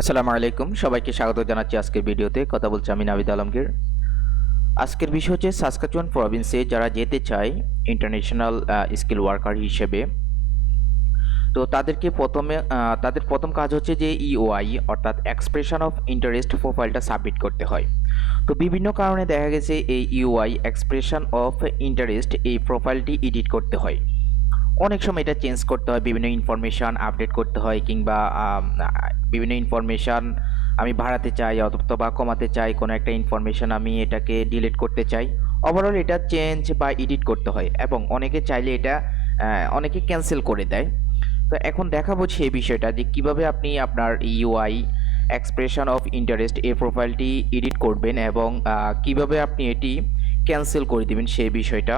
আসসালামু আলাইকুম, সবাইকে স্বাগত জানাচ্ছি আজকের ভিডিওতে, কথা বলছি আমি নাবিদ আলমগীর। আজকের বিষয় হচ্ছে সাসকাচুয়ান প্রভিন্সে যারা যেতে চায় ইন্টারন্যাশনাল স্কিল ওয়ার্কার হিসেবে, তো তাদেরকে প্রথমে তাদের প্রথম কাজ হচ্ছে যে ইওআই অর্থাৎ এক্সপ্রেশন অফ ইন্টারেস্ট প্রোফাইলটা সাবমিট করতে হয়। তো বিভিন্ন কারণে দেখা গেছে এই ইউআই এক্সপ্রেশন অফ ইন্টারেস্ট এই প্রোফাইলটি এডিট করতে হয়। অনেক সময় এটা চেঞ্জ করতে হয়, বিভিন্ন ইনফরমেশান আপডেট করতে হয় কিংবা বিভিন্ন ইনফরমেশান আমি বাড়াতে চাই অথবা কমাতে চাই, কোনো একটা ইনফরমেশান আমি এটাকে ডিলিট করতে চাই। ওভারঅল এটা চেঞ্জ বা এডিট করতে হয় এবং অনেকে চাইলে এটা অনেকে ক্যান্সেল করে দেয়। তো এখন দেখাবো সেই বিষয়টা যে কীভাবে আপনি আপনার ইউআই এক্সপ্রেশন অফ ইন্টারেস্ট এই প্রোফাইলটি এডিট করবেন এবং কীভাবে আপনি এটি ক্যান্সেল করে দিবেন সেই বিষয়টা।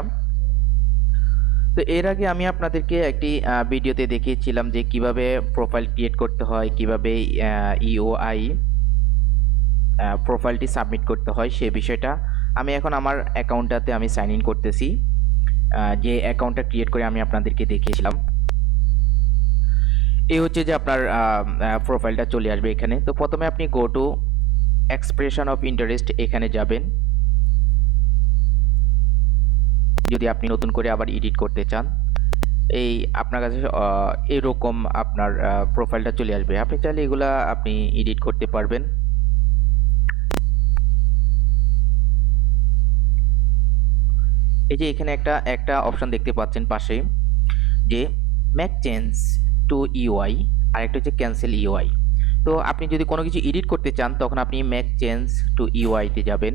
তো এর আগে আমি আপনাদেরকে একটি ভিডিওতে দেখিয়েছিলাম যে কীভাবে প্রোফাইল ক্রিয়েট করতে হয়, কীভাবে ইওআই প্রোফাইলটি সাবমিট করতে হয় সে বিষয়টা আমি এখন আমার অ্যাকাউন্টটাতে আমি সাইন ইন করতেছি যে অ্যাকাউন্টটা ক্রিয়েট করে আমি আপনাদেরকে দেখিয়েছিলাম। এই হচ্ছে যে আপনার প্রোফাইলটা চলে আসবে এখানে। তো প্রথমে আপনি go to expression of interest এখানে যাবেন। যদি আপনি নতুন করে আবার এডিট করতে চান, এই আপনার কাছে এরকম আপনার প্রোফাইলটা চলে আসবে। আপনি চাইলে এগুলা আপনি এডিট করতে পারবেন। এই যে এখানে একটা একটা অপশন দেখতে পাচ্ছেন পাশে, যে ম্যাক চেঞ্জ টু ইউআই আর একটা হচ্ছে ক্যান্সেল ইউআই তো আপনি যদি কোনো কিছু এডিট করতে চান, তখন আপনি ম্যাক চেঞ্জ টু ইউআইতে যাবেন।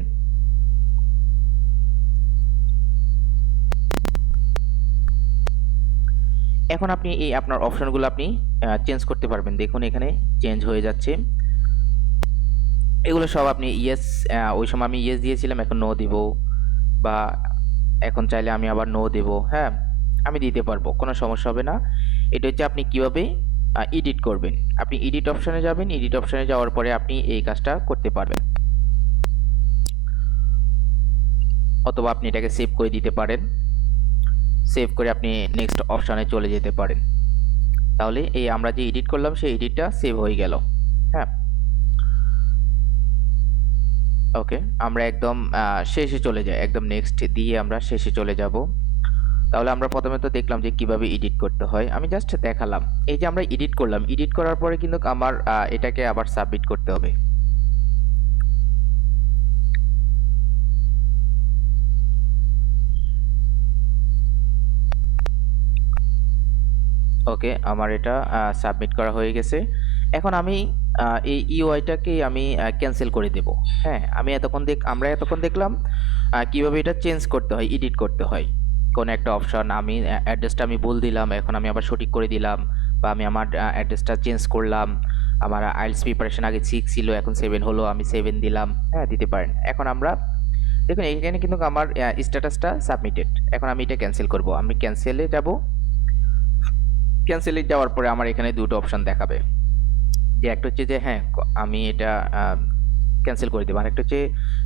এখন আপনি এই আপনার অপশনগুলো আপনি চেঞ্জ করতে পারবেন। দেখুন এখানে চেঞ্জ হয়ে যাচ্ছে। এগুলো সব আপনি ইয়েস ওই সময় আমি ইয়েস দিয়েছিলাম, এখন নো দিব। বা এখন চাইলে আমি আবার নো দেব। হ্যাঁ আমি দিতে পারব, কোনো সমস্যা হবে না। এটা হচ্ছে আপনি কীভাবে এডিট করবেন। আপনি এডিট অপশনে যাবেন এডিট অপশনে যাওয়ার পরে আপনি এই কাজটা করতে পারবেন। অথবা আপনি এটাকে সেভ করে দিতে পারেন। সেভ করে আপনি নেক্সট অপশানে চলে যেতে পারেন। তাহলে এই আমরা যে এডিট করলাম, সেই এডিটটা সেভ হয়ে গেল। হ্যাঁ? ওকে আমরা একদম শেষে চলে যাই, একদম নেক্সট দিয়ে আমরা শেষে চলে যাব। তাহলে আমরা প্রথমে তো দেখলাম যে কীভাবে এডিট করতে হয়। আমি জাস্ট দেখালাম। এই যে আমরা এডিট করলাম এডিট করার পরে কিন্তু আমার এটাকে আবার সাবমিট করতে হবে। ওকে, আমার এটা সাবমিট করা হয়ে গেছে। এখন আমি এই ইউআইটাকে আমি ক্যান্সেল করে দেব। হ্যাঁ আমি এতক্ষণ দেখ, আমরা এতক্ষণ দেখলাম কীভাবে এটা চেঞ্জ করতে হয় এডিট করতে হয়। কোন একটা অপশন আমি অ্যাড্রেসটা আমি ভুল দিলাম, এখন আমি আবার সঠিক করে দিলাম, বা আমি আমার অ্যাড্রেসটা চেঞ্জ করলাম, আমার আইএলস প্রিপারেশন আগে সিক্স ছিল, এখন সেভেন হলো, আমি সেভেন দিলাম হ্যাঁ দিতে পারেন। এখন আমরা, দেখুন এখানে কিন্তু আমার স্ট্যাটাসটা সাবমিটেড এখন আমি এটা ক্যান্সেল করব। আমি ক্যান্সেলে যাব ক্যান্সেলে যাওয়ার পরে আমার এখানে দুটো অপশন দেখাবে। যে একটা হচ্ছে যে হ্যাঁ আমি এটা ক্যান্সেল করে দেবো। আরেকটা হচ্ছে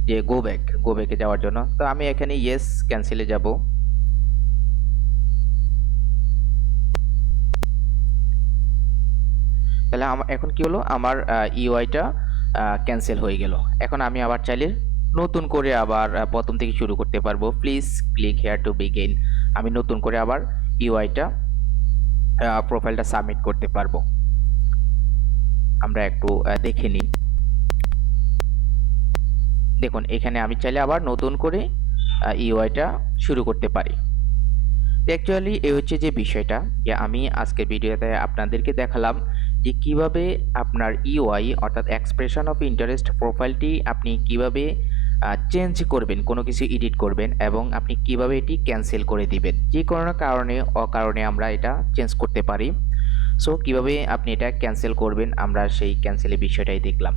যে গো ব্যাক গো ব্যাকে যাওয়ার জন্য। তো আমি এখানে ইয়েস ক্যান্সেলে যাব। তাহলে আমার এখন কি হলো? আমার ইউআইটা ক্যান্সেল হয়ে গেল। এখন আমি আবার চাইলে নতুন করে আবার প্রথম থেকে শুরু করতে পারব। Please click here to begin আমি নতুন করে আবার ইউআইটা প্রোফাইলটা সাবমিট করতে পারব। আমরা একটু দেখে নিই। দেখুন, এখানে আমি চাইলে আবার নতুন করে ইউআইটা শুরু করতে পারি। অ্যাকচুয়ালি এই হচ্ছে যে বিষয়টা, যে আমি আজকের ভিডিওতে আপনাদেরকে দেখালাম যে কীভাবে আপনার ইউআই অর্থাৎ এক্সপ্রেশন অফ ইন্টারেস্ট প্রোফাইলটি আপনি কীভাবে চেঞ্জ করবেন, কোনো কিছু এডিট করবেন এবং আপনি কীভাবে এটি ক্যান্সেল করে দিবেন। যে কোনো কারণে, অকারণে আমরা এটা চেঞ্জ করতে পারি। সো কীভাবে আপনি এটা ক্যান্সেল করবেন, আমরা সেই ক্যান্সেলের বিষয়টাই দেখলাম।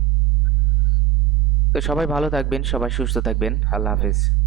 তো সবাই ভালো থাকবেন, সবাই সুস্থ থাকবেন। আল্লাহ হাফেজ।